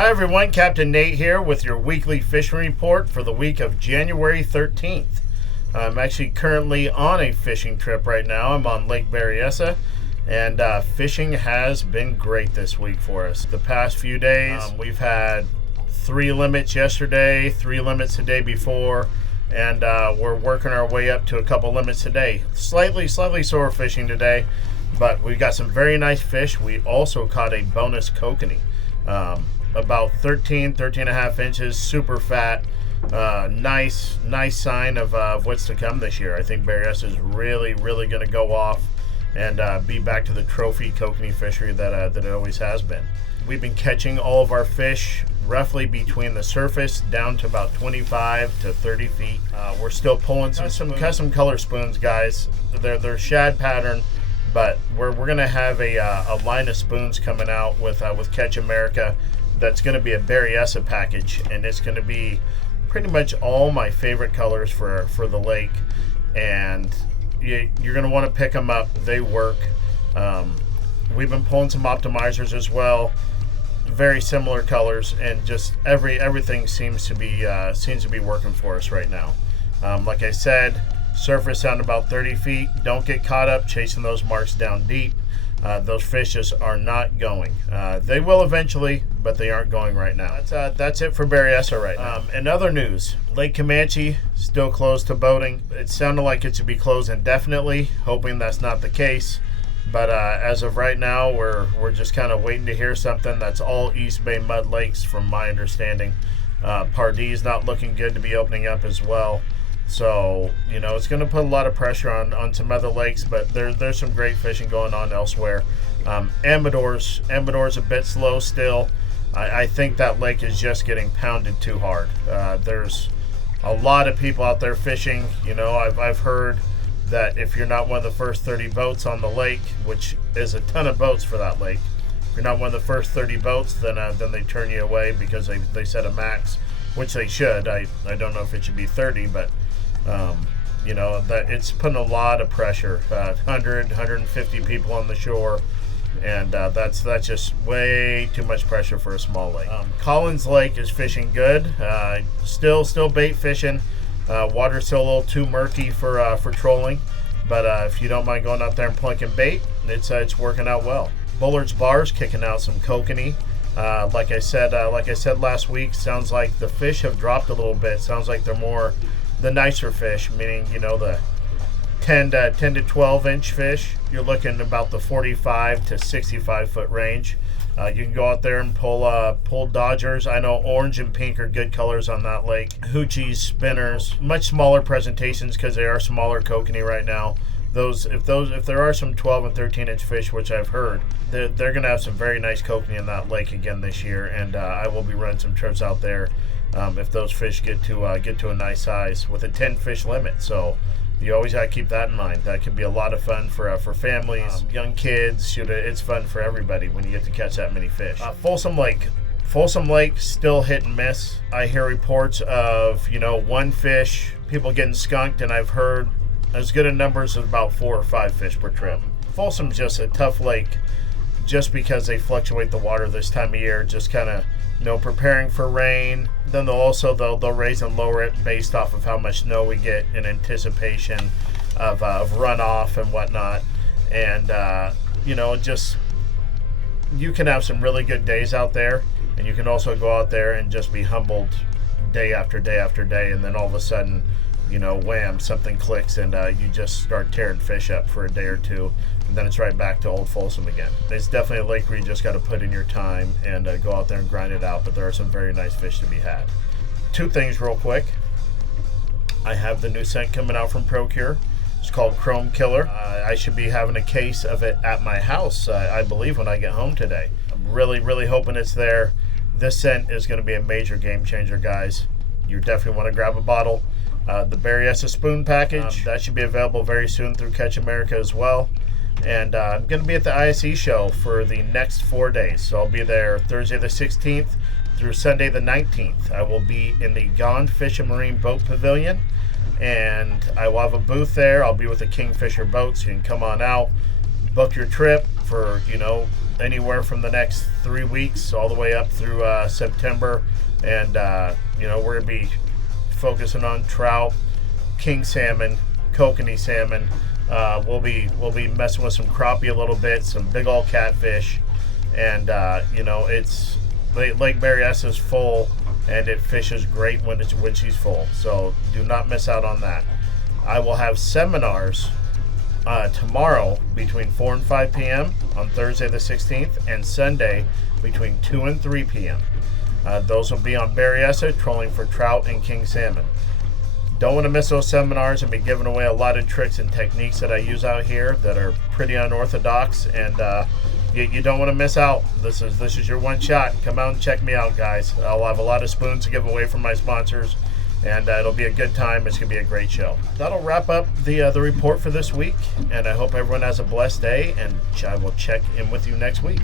Hi everyone, Captain Nate here with your weekly fishing report for the week of January 13th. I'm actually currently on a fishing trip right now. I'm on Lake Berryessa, and fishing has been great this week for us. The past few days, we've had 3 limits yesterday, 3 limits the day before, and we're working our way up to a couple limits today. Slightly sore fishing today, but we got some very nice fish. We also caught a bonus kokanee. About 13 and a half inches, super fat. Nice sign of what's to come this year. I think Berryessa is really going to go off and be back to the trophy kokanee fishery that it always has been. We've been catching all of our fish roughly between the surface down to about 25 to 30 feet. We're still pulling some custom color spoons, guys. They're shad pattern, but we're gonna have a line of spoons coming out with Catch America. That's going to be a Berryessa package, and it's going to be pretty much all my favorite colors for the lake, and you're going to want to pick them up. They work. We've been pulling some optimizers as well, very similar colors, and just everything seems to be working for us right now. Like I said, surface down about 30 feet. Don't get caught up chasing those marks down deep. Those fish just are not going. They will eventually, but they aren't going right now. That's it for Berryessa right now. In other news, Lake Comanche still closed to boating. It sounded like it should be closed indefinitely, hoping that's not the case. But as of right now, we're just kind of waiting to hear something. That's all East Bay mud lakes from my understanding. Pardee's not looking good to be opening up as well. So, it's going to put a lot of pressure on some other lakes, but there's some great fishing going on elsewhere. Amador's a bit slow still. I think that lake is just getting pounded too hard. There's a lot of people out there fishing. I've heard that if you're not one of the first 30 boats on the lake, which is a ton of boats for that lake, if you're not one of the first 30 boats, then they turn you away because they set a max, which they should. I don't know if it should be 30, but that it's putting a lot of pressure. 150 people on the shore, and that's just way too much pressure for a small lake. Collins Lake is fishing good. Still bait fishing. Water's still a little too murky for trolling, but if you don't mind going out there and plunking bait, it's working out well. Bullard's Bar's kicking out some kokanee. Like I said last week, sounds like the fish have dropped a little bit. Sounds like they're more the nicer fish, meaning the 10 to 12 inch fish. You're looking about the 45 to 65 foot range. You can go out there and pull Dodgers. I know orange and pink are good colors on that lake. Hoochies, spinners, much smaller presentations because they are smaller kokanee right now. If there are some 12 and 13 inch fish, which I've heard, they're going to have some very nice kokanee in that lake again this year, and I will be running some trips out there if those fish get to a nice size with a 10 fish limit. So you always got to keep that in mind. That could be a lot of fun for families, young kids. It's fun for everybody when you get to catch that many fish. Folsom Lake still hit and miss. I hear reports of one fish, people getting skunked, and I've heard as good a numbers of about 4 or 5 fish per trip. Folsom's just a tough lake just because they fluctuate the water this time of year, just kind of preparing for rain. Then they'll raise and lower it based off of how much snow we get in anticipation of runoff and whatnot. And just you can have some really good days out there, and you can also go out there and just be humbled day after day after day, and then all of a sudden wham, something clicks, and you just start tearing fish up for a day or two, and then it's right back to old Folsom again. It's definitely a lake where you just got to put in your time and go out there and grind it out, but there are some very nice fish to be had. 2 things real quick. I have the new scent coming out from Procure. It's called Chrome Killer. I should be having a case of it at my house, I believe, when I get home today. I'm really hoping it's there. This scent is going to be a major game changer, guys. You definitely want to grab a bottle. The Berryessa spoon package, that should be available very soon through Catch America as well. And I'm going to be at the ISE show for the next 4 days. So I'll be there Thursday the 16th through Sunday the 19th. I will be in the Gone Fish and Marine Boat Pavilion, and I will have a booth there. I'll be with the Kingfisher boats. You can come on out, book your trip, for, anywhere from the next 3 weeks all the way up through September. And, we're going to be focusing on trout, king salmon, kokanee salmon. We'll be messing with some crappie a little bit, some big old catfish. And, it's Lake Berryessa is full, and it fishes great when she's full. So do not miss out on that. I will have seminars tomorrow between 4 and 5 p.m. on Thursday the 16th, and Sunday between 2 and 3 p.m. Those will be on Berryessa, trolling for trout and king salmon. Don't want to miss those seminars and be giving away a lot of tricks and techniques that I use out here that are pretty unorthodox, and you don't want to miss out. This is your one shot. Come out and check me out, guys. I'll have a lot of spoons to give away from my sponsors, and it'll be a good time. It's going to be a great show. That'll wrap up the report for this week, and I hope everyone has a blessed day, and I will check in with you next week.